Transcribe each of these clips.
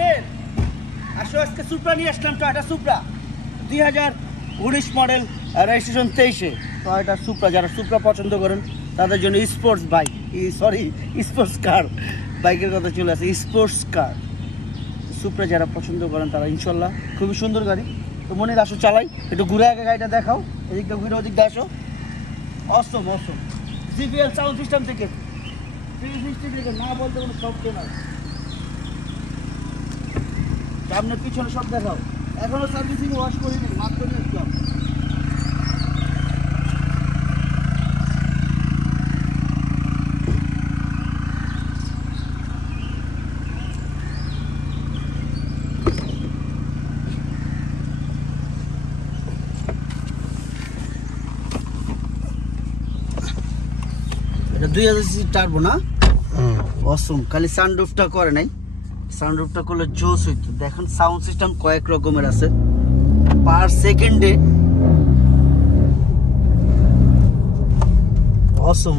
আপনাদের আসো আজকে সুপ্রা নিয়ে আসলাম। টয়োটা সুপ্রা 2019 মডেল, রেজিস্ট্রেশন 23-এ। টয়োটা সুপ্রা, যারা সুপ্রা পছন্দ করেন তাদের জন্য স্পোর্টস বাইক, স্পোর্টস কার বাইকের কথা চলে আসে। স্পোর্টস কার সুপ্রা যারা পছন্দ করেন তারা ইনশাল্লাহ খুবই সুন্দর গাড়ি। তো মনে আসো চালাই, একটু ঘুরে আগে গাড়িটা দেখাও, এদিকটা ঘুরে ওদিকটা আসো। অসম জিপিএল সাউন্ড সিস্টেম থেকে না বলতে কোনো শব্দ না। সামনে পিছনে সব দেখাও। এখনো সার্ভিসিং ওয়াশ করিনি, মাত্র নিয়ে আসলাম। এটা 2000 সিসি টার্বো না? অসম। খালি সানরুফটা করে নাই, সানরুফটা করলে জোস হইতো। দেখেন সাউন্ড সিস্টেম কয়েক রকমের আছে, পার সেকেন্ডে অসম।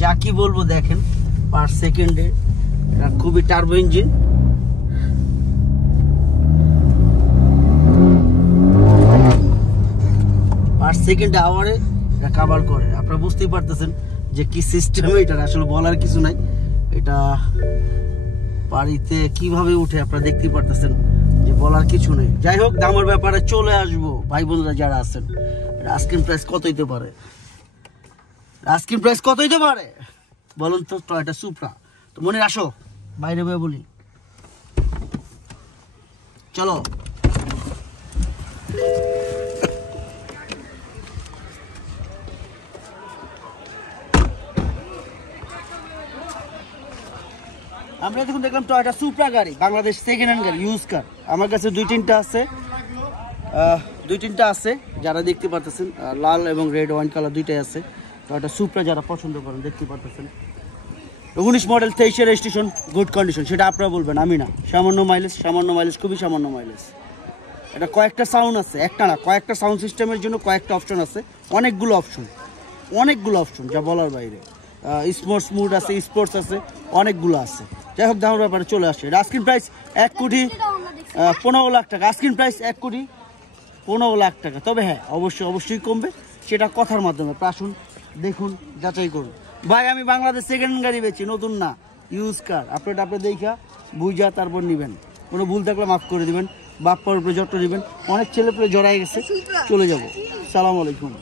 যা কি বলবো দেখেন, পার সেকেন্ডে এটা খুবই টার্বো ইঞ্জিন। পার সেকেন্ডে আওয়ারে এটা কভার করে। আপনারা বুঝতেই পারতেছেন যে কি সিস্টেম, এটা আসলে বলার কিছু নাই। এটা বাড়িতে কিভাবে উঠে আপনারা দেখতেই পারতেছেন যে বলার কিছু নেই। যাই হোক, দামের ব্যাপারে চলে আসবো ভাই বোনরা যারা আছেন। আস্কিং প্রাইস কত হইতে পারে? বলুন তো? Toyota supra. তো মনে আসো, বাইরে বয়ে বলি, চলো। আমরা যখন দেখলাম টয়োটা সুপ্রা গাড়ি, বাংলাদেশ সেকেন্ড হ্যান্ড গাড়ি, ইউজ কার। আমার কাছে দুই তিনটা আছে যারা দেখতে পারতেছেন, লাল এবং রেড ওয়াইন কালার দুইটাই আছে। টয়োটা সুপ্রা যারা পছন্দ করেন দেখতে পারতেছেন। 19 মডেল, 23-এ রেজিস্ট্রেশন, গুড কন্ডিশন। সেটা আপনারা বলবেন, আমি না। সামান্য মাইলেজ, খুবই সামান্য মাইলেজ। এটা কয়েকটা সাউন্ড আছে, একটা না, কয়েকটা সাউন্ড সিস্টেমের জন্য কয়েকটা অপশন আছে। অনেকগুলো অপশন যা বলার বাইরে। স্পোর্টস মুড আছে, স্পোর্টস আছে, অনেকগুলো আছে। যাই হোক, দামের ব্যাপারে চলে আসে। আস্কিং প্রাইস 1,15,00,000 টাকা। আস্কিং প্রাইস 1,15,00,000 টাকা। তবে হ্যাঁ, অবশ্যই কমবে, সেটা কথার মাধ্যমে। আসুন, দেখুন, যাচাই করুন। ভাই, আমি বাংলাদেশ সেকেন্ড হ্যান্ড গাড়ি বেচি, নতুন না, ইউজ কার। আপনি দেখা বুঝা তারপর নেবেন। কোনো ভুল থাকলে মাফ করে দিবেন। বাপ্পার উপরে যত্ন নেবেন। অনেক ছেলে পেলে জড়াই গেছে, চলে যাবো। সালাম আলাইকুম।